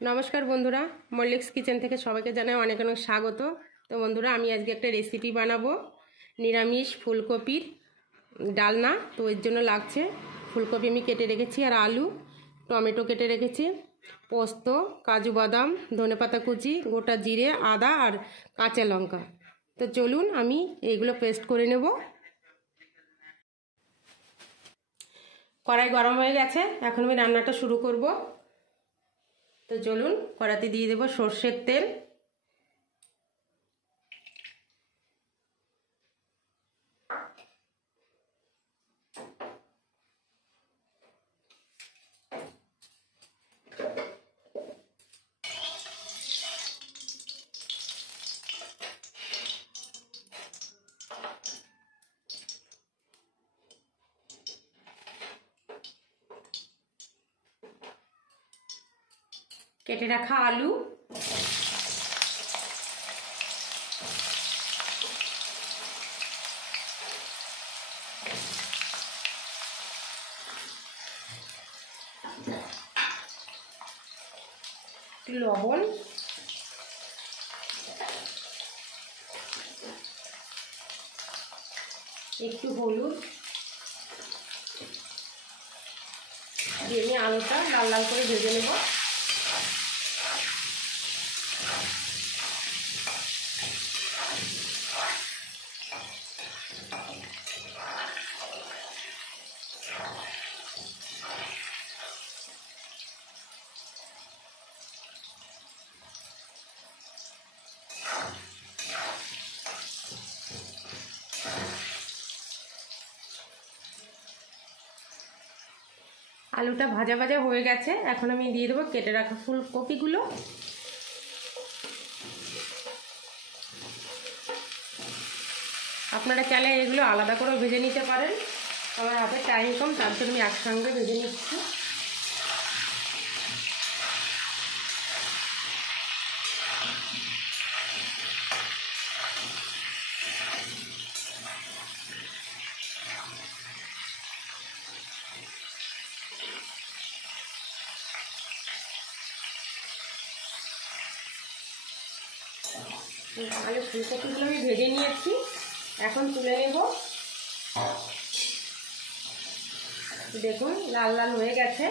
নমস্কার বন্ধুরা, মল্লিক্স কিচেন থেকে সবাইকে জানাই অনেক অনেক স্বাগত। তো বন্ধুরা, আমি আজকে একটা রেসিপি বানাবো নিরামিষ ফুলকপির ডালনা। তো এর জন্য লাগছে ফুলকপি আমি কেটে রেখেছি, আর আলু, টমেটো কেটে রেখেছি, পোস্ত, কাজু বাদাম, ধনেপাতা কুচি, গোটা জিরে, আদা আর কাঁচা লঙ্কা। তো চলুন আমি এইগুলো পেস্ট করে নেব। কড়াই গরম হয়ে গেছে, এখন আমি রান্নাটা শুরু করব। তো চলুন কড়াতে দিয়ে দেব সর্ষের তেল। কেটে রাখা আলু, লবণ, একটু হলুদ দিয়ে নিয়ে আলুটা লাল লাল করে ভেজে নেব। আলুটা ভাজা ভাজা হয়ে গেছে, এখন আমি দিয়ে দেবো কেটে রাখা ফুলকপিগুলো। আপনারা চাইলে এগুলো আলাদা করে ভেজে নিতে পারেন, আমার হাতে টাইম কম, তার জন্য আমি একসঙ্গে ভেজে নিচ্ছি। আলু ফুলকপিগুলো আমি ভেজে নিয়েছি, এখন তুলে নেব। দেখুন লাল লাল হয়ে গেছে।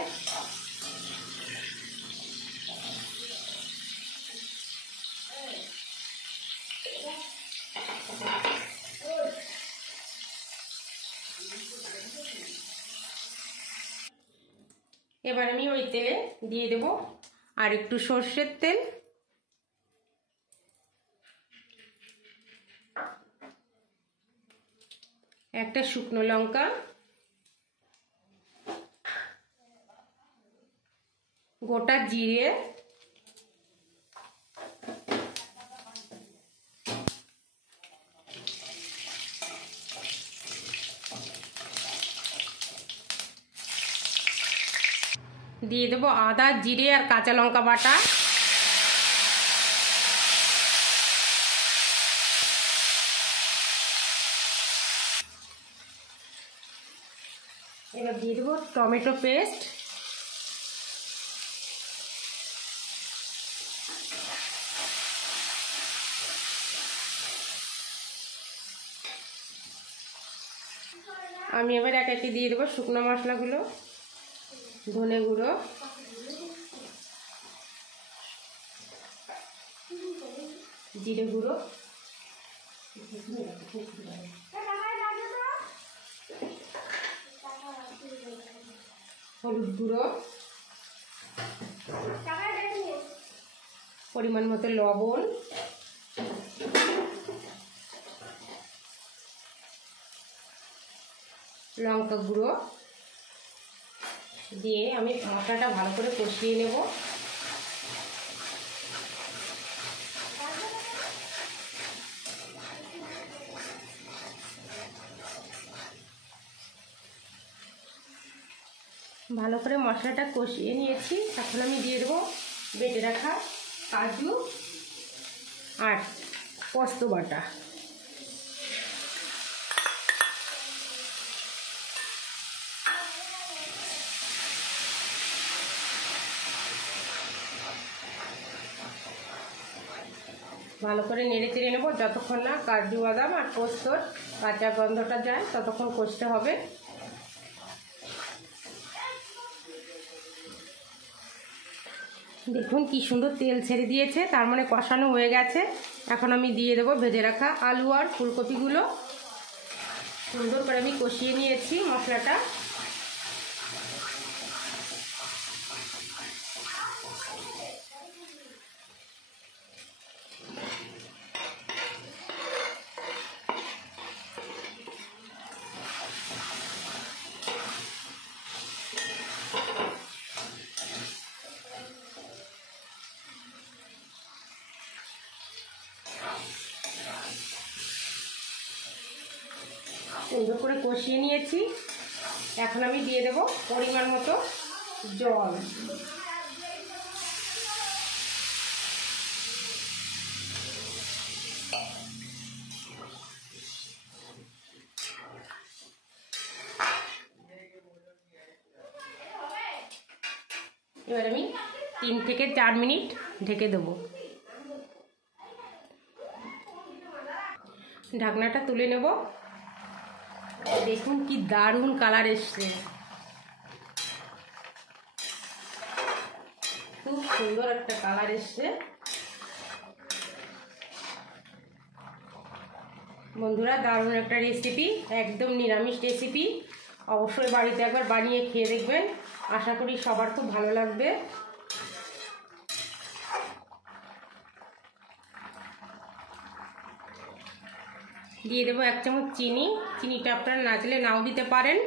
এবার আমি ওই তেলে দিয়ে দেব আর একটু সর্ষের তেল, একটা শুকনো লঙ্কা, গোটা জিরে, দিয়ে দেবো আদা, জিরে আর কাঁচা লঙ্কা বাটা। এবার দিয়ে দেবো টমেটো পেস্ট, আমি এবার এক একে দিয়ে দেবো শুকনো মশলাগুলো, ধনে গুঁড়ো, জিরে গুঁড়ো, হলুদ গুঁড়ো, পরিমাণ মতো লবণ, লঙ্কা গুঁড়ো দিয়ে আমি মশলাটা ভালো করে কষিয়ে নেব। ভালো করে মশলাটা কষিয়ে নিয়েছি, এখন আমি দিয়ে দেবো বেটে রাখা কাজু আর পোস্ত বাটা। ভালো করে নেড়ে চেড়ে নেবো যতক্ষণ না কাজু বাদাম আর পোস্তর কাঁচা গন্ধটা যায় ততক্ষণ কষতে হবে। দেখুন কি সুন্দর তেল ছেড়ে দিয়েছে, তার মানে কষানো হয়ে গেছে। এখন আমি দিয়ে দেবো ভেজে রাখা আলু আর ফুলকপিগুলো। সুন্দর করে আমি কষিয়ে নিয়েছি মশলাটা। সুন্দর করে কষিয়ে নিয়েছি। এখন আমি দিয়ে দেব পরিমাণ মতো জল। এবার আমি 3 থেকে 4 মিনিট ঢেকে দেবো। ঢাকনাটা তুলে নেব। দেখুন কি দারুণ কালার এসছে, খুব সুন্দর একটা কালার এসছে। বন্ধুরা দারুণ একটা রেসিপি, একদম নিরামিষ রেসিপি। অবশ্যই বাড়িতে একবার বানিয়ে খেয়ে দেখবেন, আশা করি সবার খুব ভালো লাগবে। দিয়ে দেবো 1 চামচ চিনি। চিনিটা আপনারা না চাইলে নাও দিতে পারেন।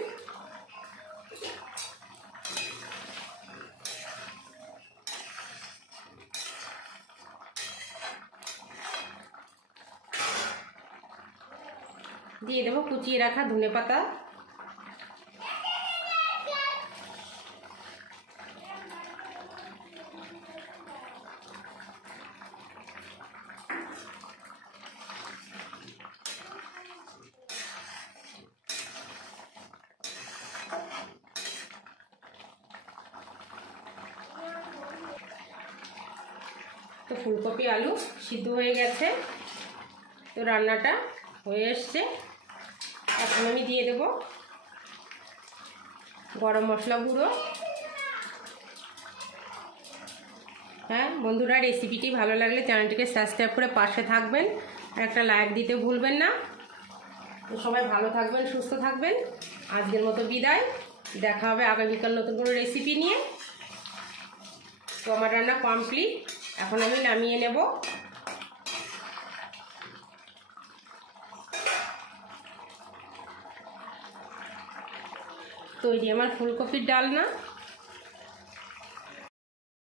দিয়ে দেবো কুচিয়ে রাখা ধনেপাতা। তো ফুলকপি আলু সিদ্ধ হয়ে গেছে, তো রান্নাটা হয়ে এসছে। এখন আমি দিয়ে দেব গরম মশলা গুঁড়ো। হ্যাঁ বন্ধুরা, রেসিপিটি ভালো লাগলে চ্যানেলটিকে সাবস্ক্রাইব করে পাশে থাকবেন আর একটা লাইক দিতে ভুলবেন না। তো সবাই ভালো থাকবেন, সুস্থ থাকবেন। আজকের মতো বিদায়, দেখা হবে আগামীকাল নতুন কোনো রেসিপি নিয়ে। তো আমার রান্না কমপ্লিট, এখন আমি নামিয়ে নেব। তৈরি আমার ফুলকপির ডালনা।